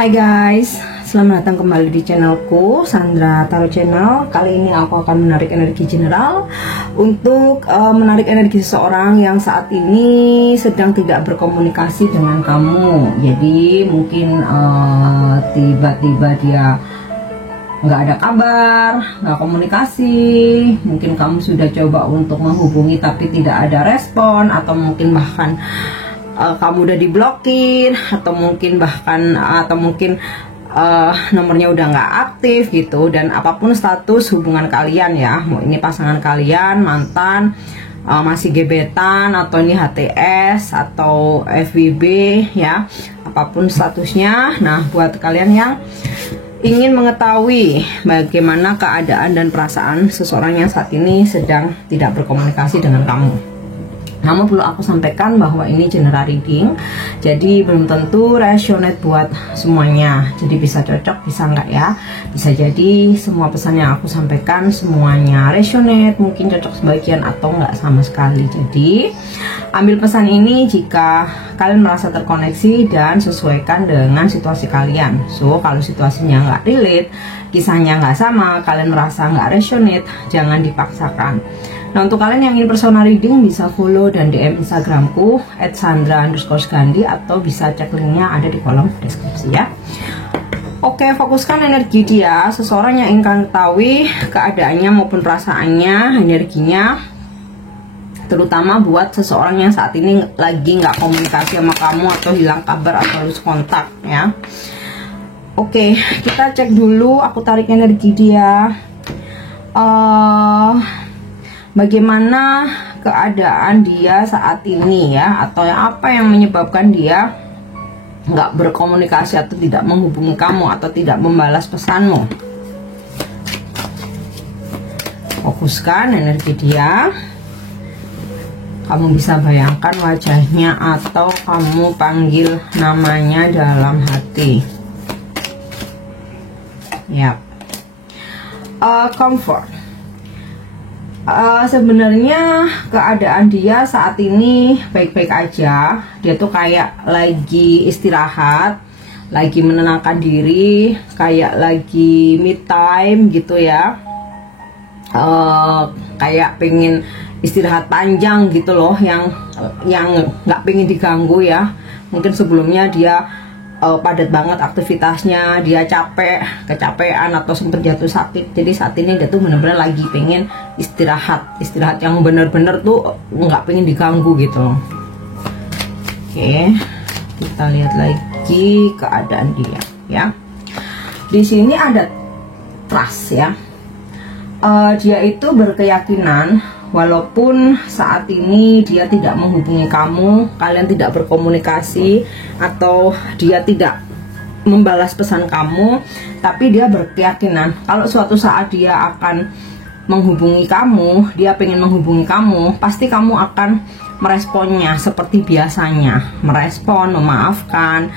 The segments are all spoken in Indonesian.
Hai guys, selamat datang kembali di channelku Sandra Tarot Channel. Kali ini aku akan menarik energi general untuk menarik energi seseorang yang saat ini sedang tidak berkomunikasi dengan kamu. Jadi mungkin tiba-tiba dia nggak ada kabar, nggak komunikasi. Mungkin kamu sudah coba untuk menghubungi tapi tidak ada respon, atau mungkin bahkan kamu udah diblokir, atau mungkin nomornya udah nggak aktif gitu. Dan apapun status hubungan kalian ya, mau ini pasangan kalian, mantan, masih gebetan, atau ini HTS atau FWB ya, apapun statusnya. Nah, buat kalian yang ingin mengetahui bagaimana keadaan dan perasaan seseorang yang saat ini sedang tidak berkomunikasi dengan kamu, namun perlu aku sampaikan bahwa ini general reading, jadi belum tentu resonate buat semuanya. Jadi bisa cocok, bisa enggak ya. Bisa jadi semua pesan yang aku sampaikan semuanya resonate, mungkin cocok sebagian atau enggak sama sekali. Jadi ambil pesan ini jika kalian merasa terkoneksi dan sesuaikan dengan situasi kalian. So kalau situasinya enggak relate, kisahnya enggak sama, kalian merasa enggak resonate, jangan dipaksakan. Nah, untuk kalian yang ingin personal reading bisa follow dan DM Instagramku @sandra_gandhi, atau bisa cek linknya ada di kolom deskripsi ya. Oke, fokuskan energi dia, seseorang yang ingin kalian ketahui keadaannya maupun perasaannya, energinya, terutama buat seseorang yang saat ini lagi nggak komunikasi sama kamu, atau hilang kabar, atau lose kontak ya. Oke, kita cek dulu, aku tarik energi dia. Bagaimana keadaan dia saat ini ya, atau apa yang menyebabkan dia nggak berkomunikasi atau tidak menghubungi kamu, atau tidak membalas pesanmu. Fokuskan energi dia. Kamu bisa bayangkan wajahnya, atau kamu panggil namanya dalam hati. Yap. Comfort. Sebenarnya keadaan dia saat ini baik-baik aja. Dia tuh kayak lagi istirahat, lagi menenangkan diri, kayak lagi me time gitu ya. Kayak pengen istirahat panjang gitu loh, yang nggak pengen diganggu ya. Mungkin sebelumnya dia padat banget aktivitasnya, dia kecapean, atau sempat jatuh sakit. Jadi saat ini dia tuh bener-bener lagi pengen istirahat yang bener-bener tuh nggak pengen diganggu gitu loh. Oke, kita lihat lagi keadaan dia ya. Di sini ada trust ya. Dia itu berkeyakinan walaupun saat ini dia tidak menghubungi kamu, kalian tidak berkomunikasi, atau dia tidak membalas pesan kamu, tapi dia berkeyakinan kalau suatu saat dia akan menghubungi kamu, dia pengen menghubungi kamu, pasti kamu akan meresponnya seperti biasanya, merespon, memaafkan,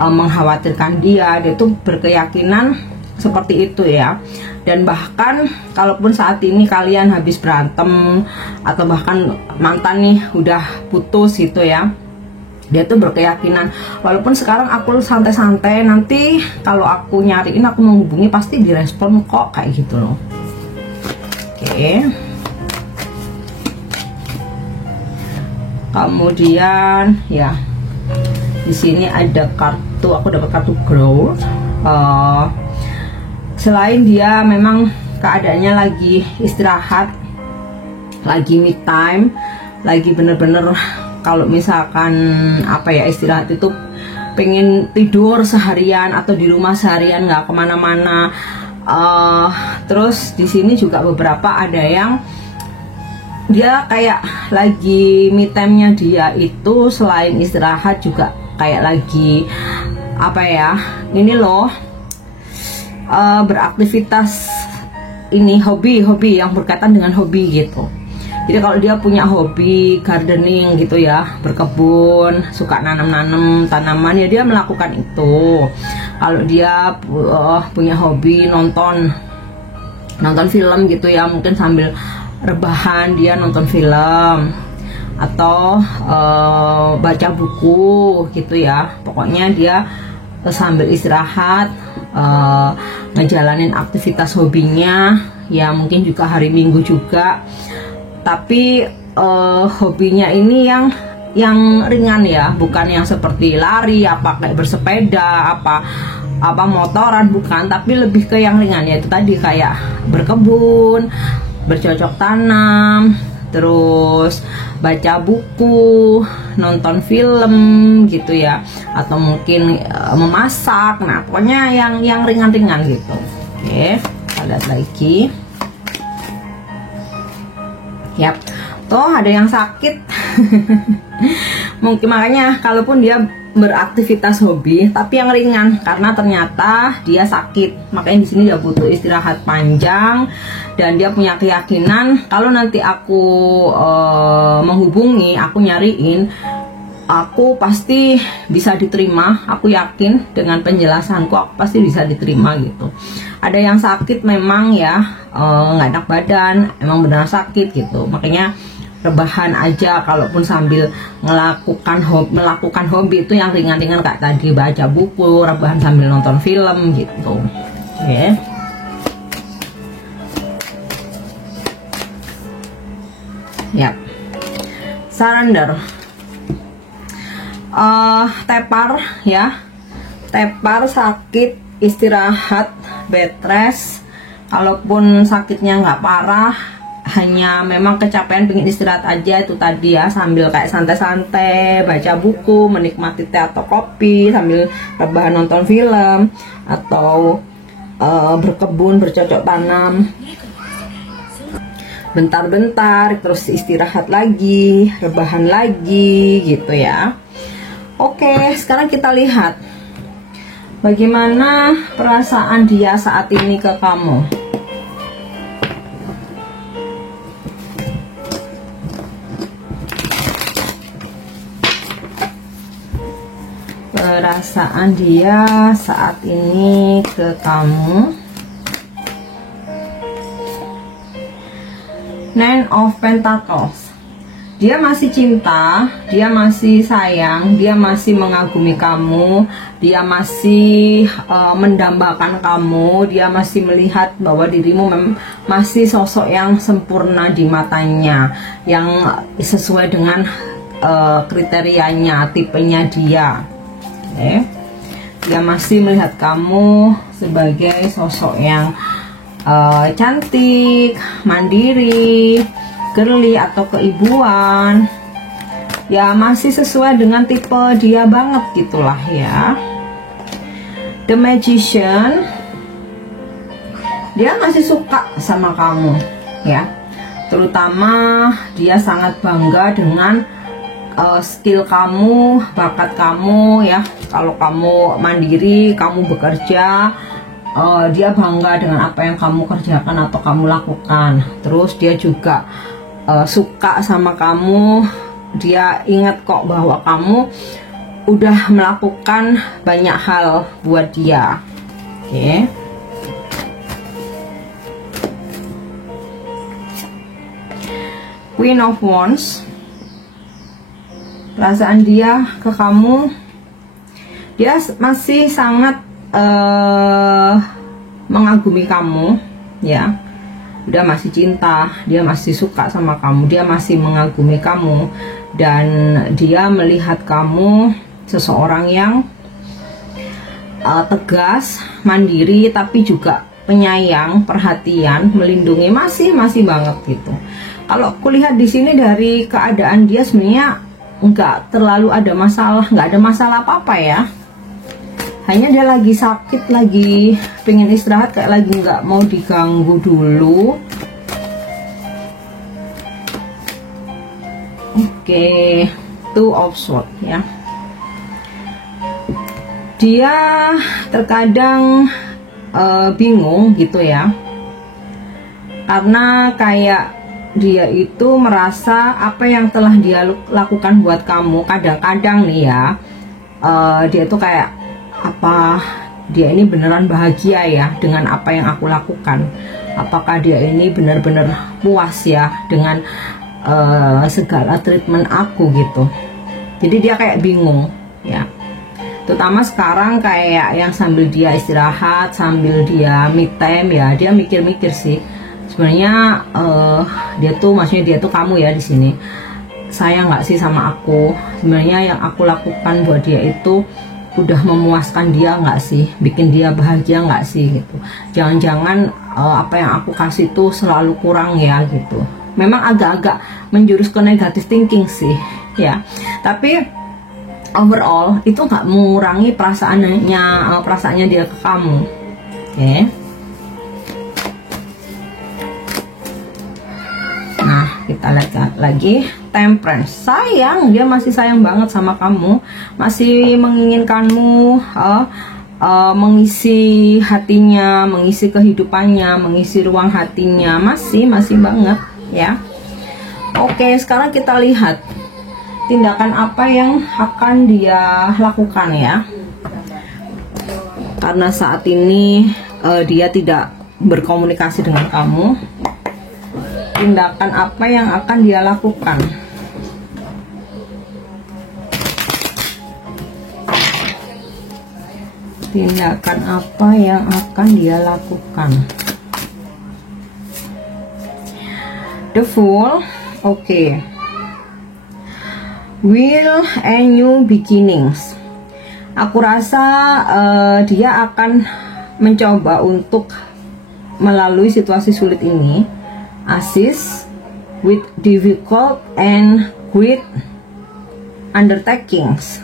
mengkhawatirkan dia tuh berkeyakinan seperti itu ya. Dan bahkan kalaupun saat ini kalian habis berantem, atau bahkan mantan nih udah putus gitu ya, dia tuh berkeyakinan walaupun sekarang aku santai-santai, nanti kalau aku nyariin, aku menghubungi, pasti direspon kok, kayak gitu loh. Oke. Kemudian ya, di sini ada kartu, aku dapat kartu growth. Selain dia memang keadaannya lagi istirahat, lagi me time, lagi bener-bener kalau misalkan apa ya, istirahat itu pengen tidur seharian atau di rumah seharian, nggak kemana-mana. Terus di sini juga beberapa ada yang dia kayak lagi me time-nya dia itu selain istirahat juga kayak lagi apa ya, ini loh, beraktivitas, ini hobi yang berkaitan dengan hobi gitu. Jadi kalau dia punya hobi gardening gitu ya, berkebun, suka nanam tanaman ya, dia melakukan itu. Kalau dia punya hobi nonton film gitu ya, mungkin sambil rebahan dia nonton film, atau baca buku gitu ya. Pokoknya dia sambil istirahat, ngejalanin aktivitas hobinya, ya mungkin juga hari Minggu juga, tapi hobinya ini yang ringan ya, bukan yang seperti lari, apa kayak bersepeda, apa motoran, bukan, tapi lebih ke yang ringan, yaitu tadi kayak berkebun, bercocok tanam, terus baca buku, nonton film gitu ya, atau mungkin memasak. Nah, pokoknya yang ringan-ringan gitu. Oke, kita lihat lagi. Yap, tuh ada yang sakit. Mungkin makanya kalaupun dia beraktivitas hobi tapi yang ringan, karena ternyata dia sakit, makanya di sini dia butuh istirahat panjang, dan dia punya keyakinan kalau nanti aku menghubungi, aku nyariin, aku pasti bisa diterima. Aku yakin dengan penjelasanku aku pasti bisa diterima gitu. Ada yang sakit memang ya, nggak enak badan, emang benar sakit gitu, makanya rebahan aja, kalaupun sambil melakukan hobi itu yang ringan-ringan kayak tadi baca buku, rebahan sambil nonton film gitu. Oke. Yap. Surrender. Tepar ya. Tepar, sakit, istirahat, bed rest. Kalaupun sakitnya nggak parah, hanya memang kecapean, pengen istirahat aja, itu tadi ya, sambil kayak santai-santai baca buku, menikmati teh atau kopi, sambil rebahan nonton film, atau berkebun, bercocok tanam bentar-bentar, terus istirahat lagi, rebahan lagi gitu ya. Oke, sekarang kita lihat bagaimana perasaan dia saat ini ke kamu. Perasaan dia saat ini ke kamu. Nine of Pentacles. Dia masih cinta, dia masih sayang, dia masih mengagumi kamu, dia masih mendambakan kamu, dia masih melihat bahwa dirimu masih sosok yang sempurna di matanya, yang sesuai dengan kriterianya, tipenya dia. Oke. Dia masih melihat kamu sebagai sosok yang cantik, mandiri, girly atau keibuan. Ya masih sesuai dengan tipe dia banget gitulah ya. The Magician. Dia masih suka sama kamu ya. Terutama dia sangat bangga dengan skill kamu, bakat kamu ya. Kalau kamu mandiri, kamu bekerja, dia bangga dengan apa yang kamu kerjakan atau kamu lakukan. Terus dia juga suka sama kamu. Dia ingat kok bahwa kamu udah melakukan banyak hal buat dia. Oke. Queen of Wands. Perasaan dia ke kamu, dia masih sangat mengagumi kamu ya. Dia masih cinta, dia masih suka sama kamu, dia masih mengagumi kamu, dan dia melihat kamu seseorang yang tegas, mandiri, tapi juga penyayang, perhatian, melindungi, masih banget gitu. Kalau aku lihat di sini dari keadaan dia sebenarnya nggak terlalu ada masalah, nggak ada masalah apa-apa ya. Hanya dia lagi sakit, lagi pengen istirahat, kayak lagi nggak mau diganggu dulu. Oke, Two of Swords ya. Dia terkadang bingung gitu ya, karena kayak dia itu merasa apa yang telah dia lakukan buat kamu, kadang-kadang nih ya, dia tuh kayak, apa dia ini beneran bahagia ya dengan apa yang aku lakukan? Apakah dia ini benar-benar puas ya dengan segala treatment aku gitu? Jadi dia kayak bingung ya. Terutama sekarang kayak yang sambil dia istirahat, sambil dia me time ya, dia mikir-mikir sih. Sebenarnya dia tuh, maksudnya dia tuh kamu ya di sini. Sayang nggak sih sama aku? Sebenarnya yang aku lakukan buat dia itu udah memuaskan dia nggak sih? Bikin dia bahagia nggak sih gitu? Jangan-jangan apa yang aku kasih tuh selalu kurang ya gitu. Memang agak-agak menjurus ke negative thinking sih ya. Tapi overall itu nggak mengurangi perasaannya dia ke kamu. Oke. Nah, kita lihat lagi Temperance. Sayang, dia masih sayang banget sama kamu, masih menginginkanmu, mengisi hatinya, mengisi kehidupannya, mengisi ruang hatinya, masih banget ya. Oke, sekarang kita lihat tindakan apa yang akan dia lakukan ya. Karena saat ini dia tidak berkomunikasi dengan kamu. Tindakan apa yang akan dia lakukan? Tindakan apa yang akan dia lakukan? The Fool. Oke. Will and new beginnings. Aku rasa dia akan mencoba untuk melalui situasi sulit ini, assist with difficult and great undertakings.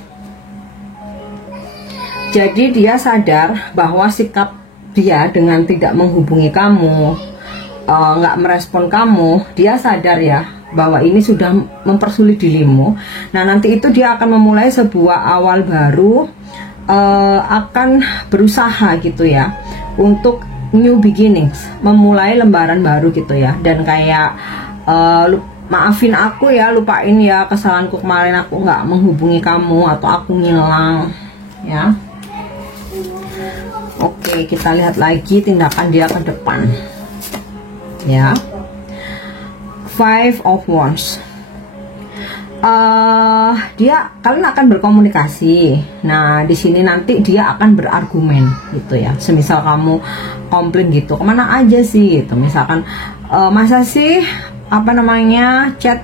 Jadi dia sadar bahwa sikap dia dengan tidak menghubungi kamu, nggak merespon kamu, dia sadar ya bahwa ini sudah mempersulit dirimu. Nah, nanti itu dia akan memulai sebuah awal baru, akan berusaha gitu ya untuk new beginnings, memulai lembaran baru gitu ya. Dan kayak maafin aku ya, lupain ya kesalahanku kemarin, aku nggak menghubungi kamu atau aku ngilang ya. Oke, kita lihat lagi tindakan dia ke depan ya. Five of Wands. Kalian akan berkomunikasi. Nah, di sini nanti dia akan berargumen gitu ya. Semisal kamu komplain gitu, kemana aja sih gitu. Misalkan masa sih chat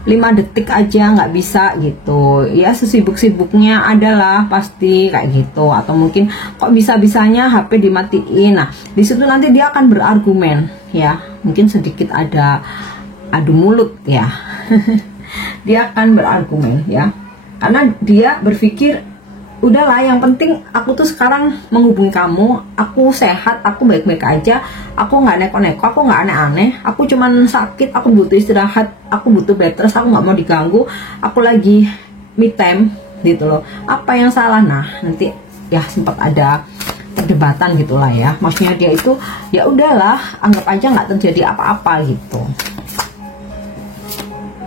5 detik aja nggak bisa gitu ya, sesibuk-sibuknya adalah pasti kayak gitu. Atau mungkin kok bisa-bisanya HP dimatiin. Nah, di situ nanti dia akan berargumen ya, mungkin sedikit ada adu mulut ya. Dia akan berargumen ya, karena dia berpikir udahlah, yang penting aku tuh sekarang menghubungi kamu, aku sehat, aku baik-baik aja, aku nggak neko-neko, aku nggak aneh-aneh, aku cuman sakit, aku butuh istirahat, aku butuh bed rest, aku nggak mau diganggu, aku lagi me time gitu loh. Apa yang salah? Nah, nanti ya sempat ada perdebatan gitulah ya. Maksudnya dia itu ya udahlah, anggap aja nggak terjadi apa-apa gitu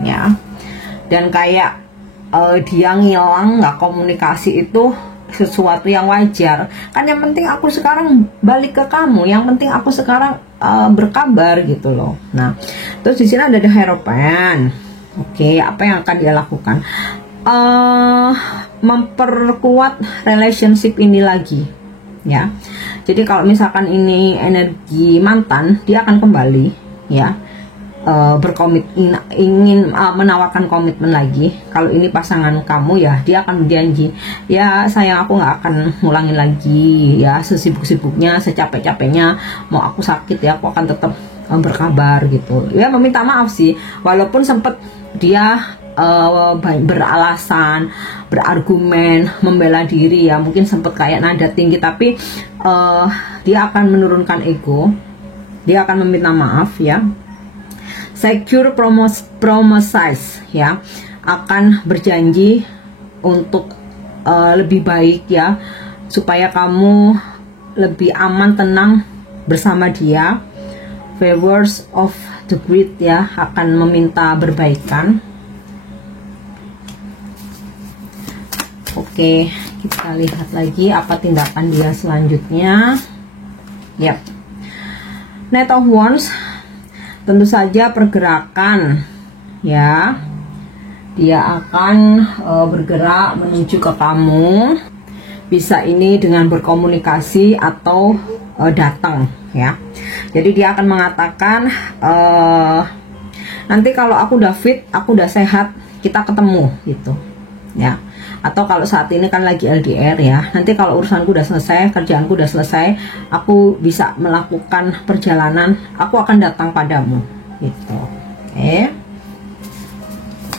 ya. Dan kayak dia ngilang, nggak komunikasi itu sesuatu yang wajar kan. Yang penting aku sekarang balik ke kamu, yang penting aku sekarang berkabar gitu loh. Nah, terus di sini ada The Hierophant. Oke, apa yang akan dia lakukan? Memperkuat relationship ini lagi ya. Jadi kalau misalkan ini energi mantan, dia akan kembali ya, ingin menawarkan komitmen lagi. Kalau ini pasangan kamu ya, dia akan berjanji ya, sayang aku nggak akan ngulangin lagi ya, sesibuk-sibuknya, secapek-capeknya, mau aku sakit ya, aku akan tetap berkabar gitu ya. Meminta maaf sih, walaupun sempat dia beralasan, berargumen, membela diri ya, mungkin sempat kayak nada tinggi, tapi dia akan menurunkan ego, dia akan meminta maaf ya. Secure promises ya, akan berjanji untuk lebih baik ya, supaya kamu lebih aman, tenang bersama dia. Favors of the great ya, akan meminta berbaikan. Oke, kita lihat lagi apa tindakan dia selanjutnya. Yap, Knight of Wands. Tentu saja pergerakan ya, dia akan bergerak menuju ke kamu. bisa ini dengan berkomunikasi atau datang ya. Jadi dia akan mengatakan nanti kalau aku udah fit, aku udah sehat, kita ketemu gitu ya. Atau kalau saat ini kan lagi LDR ya, nanti kalau urusanku udah selesai, kerjaanku udah selesai, aku bisa melakukan perjalanan, aku akan datang padamu gitu. Oke,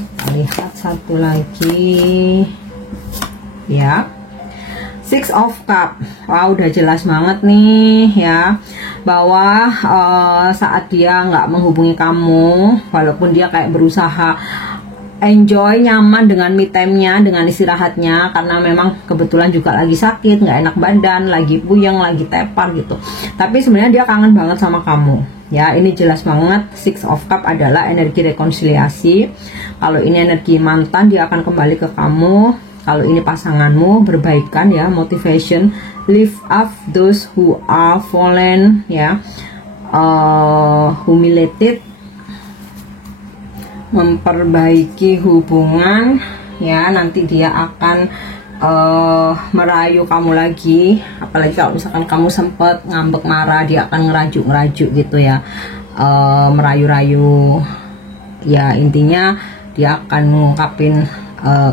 kita lihat satu lagi ya. Six of Cup. Wow, udah jelas banget nih ya, bahwa saat dia nggak menghubungi kamu, walaupun dia kayak berusaha enjoy, nyaman dengan me time-nya, dengan istirahatnya, karena memang kebetulan juga lagi sakit, nggak enak badan, lagi puyeng, lagi tepar gitu, tapi sebenarnya dia kangen banget sama kamu ya. Ini jelas banget, Six of Cup adalah energi rekonsiliasi. Kalau ini energi mantan, dia akan kembali ke kamu. Kalau ini pasanganmu, berbaikan ya, motivation, lift up those who are fallen ya, humiliated, memperbaiki hubungan ya. Nanti dia akan merayu kamu lagi, apalagi kalau misalkan kamu sempet ngambek marah, dia akan ngerajuk gitu ya, merayu-rayu ya. Intinya dia akan ngungkapin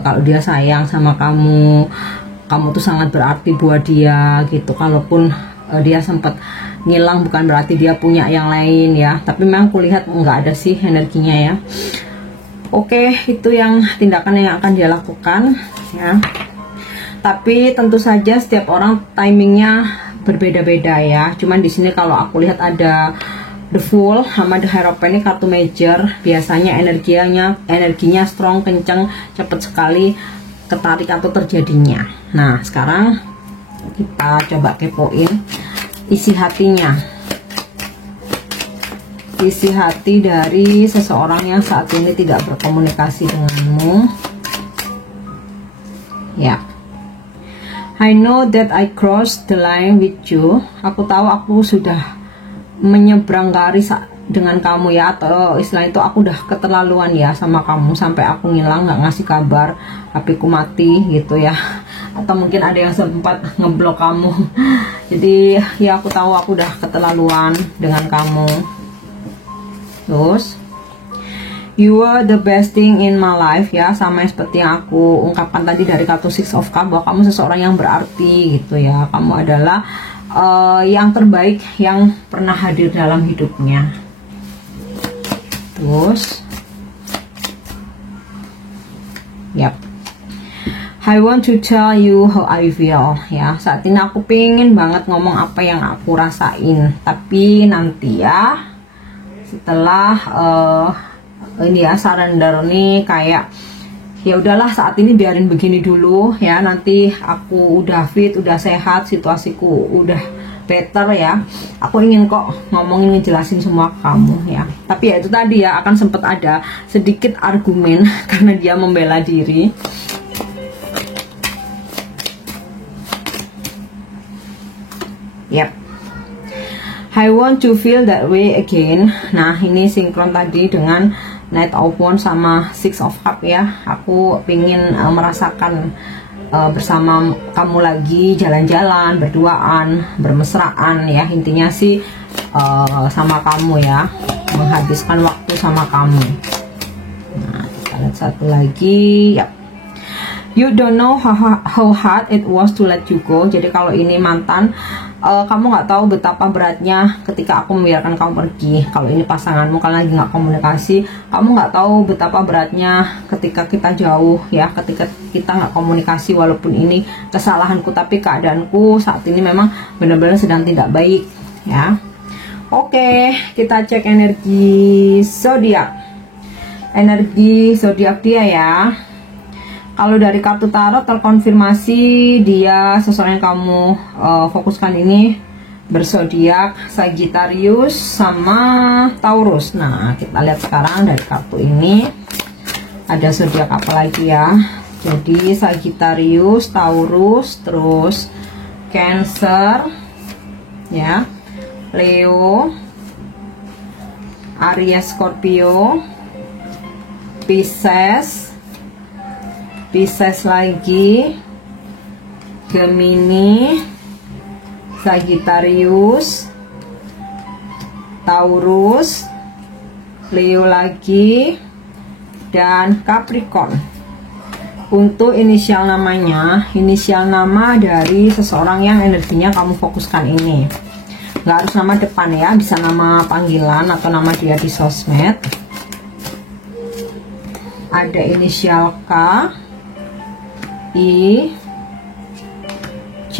kalau dia sayang sama kamu, kamu tuh sangat berarti buat dia gitu. Kalaupun dia sempat ngilang, bukan berarti dia punya yang lain ya, tapi memang kulihat nggak ada sih energinya ya. Oke, itu yang tindakan yang akan dia lakukan ya. Tapi tentu saja setiap orang timingnya berbeda-beda ya. Cuman di sini kalau aku lihat ada The Fool sama The Hierophant, ini kartu major. Biasanya energinya strong, kenceng, cepet sekali ketarik atau terjadinya. Nah, sekarang kita coba kepoin isi hatinya. Isi hati dari seseorang yang saat ini tidak berkomunikasi denganmu. Ya. I know that I crossed the line with you. Aku tahu aku sudah menyeberang garis dengan kamu ya, atau istilah itu aku udah keterlaluan ya sama kamu, sampai aku ngilang, nggak ngasih kabar, HP ku mati gitu ya, atau mungkin ada yang sempat ngeblok kamu. Jadi ya aku tahu aku udah keterlaluan dengan kamu. Terus you are the best thing in my life ya, sama seperti yang aku ungkapkan tadi dari kartu Six of Cups, bahwa kamu seseorang yang berarti gitu ya. Kamu adalah yang terbaik yang pernah hadir dalam hidupnya. Terus yep, I want to tell you how I feel ya. Saat ini aku pengen banget ngomong apa yang aku rasain, tapi nanti ya setelah ini ya, surrender nih, kayak ya udahlah saat ini biarin begini dulu ya, nanti aku udah fit, udah sehat, situasiku udah better ya, aku ingin kok ngomongin, ngejelasin semua ke kamu ya. Tapi ya itu tadi ya, akan sempat ada sedikit argumen karena dia membela diri. Yep, I want to feel that way again. Nah, ini sinkron tadi dengan Knight of Wands sama Six of Cups ya. Aku pengen merasakan bersama kamu lagi, jalan-jalan, berduaan, bermesraan ya. Intinya sih sama kamu ya, menghabiskan waktu sama kamu. Nah, kita lihat satu lagi ya. You don't know how hard it was to let you go. Jadi kalau ini mantan, kamu nggak tahu betapa beratnya ketika aku membiarkan kamu pergi. Kalau ini pasanganmu, kalau lagi nggak komunikasi, kamu nggak tahu betapa beratnya ketika kita jauh ya, ketika kita nggak komunikasi. Walaupun ini kesalahanku, tapi keadaanku saat ini memang benar-benar sedang tidak baik ya. Oke, kita cek energi zodiak. Energi zodiak dia ya. Kalau dari kartu tarot terkonfirmasi dia seseorang yang kamu fokuskan ini berzodiak Sagittarius sama Taurus. Nah, kita lihat sekarang dari kartu ini ada zodiak apa lagi ya. Jadi Sagittarius, Taurus, terus Cancer ya, Leo, Aries, Scorpio, Pisces lagi, Gemini, Sagittarius, Taurus, Leo lagi, dan Capricorn. Untuk inisial namanya, inisial nama dari seseorang yang energinya kamu fokuskan ini. Nggak harus nama depan ya, bisa nama panggilan atau nama dia di sosmed. Ada inisial K, I, J,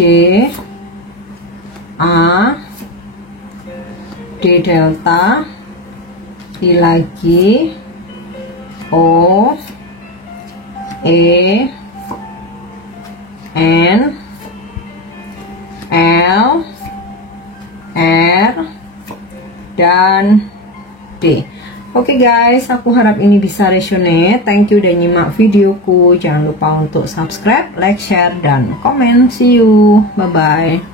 A, D delta, I lagi, O, E, N, L, R, dan D. Oke guys, aku harap ini bisa resonate. Thank you udah nyimak videoku. Jangan lupa untuk subscribe, like, share, dan komen. See you. Bye-bye.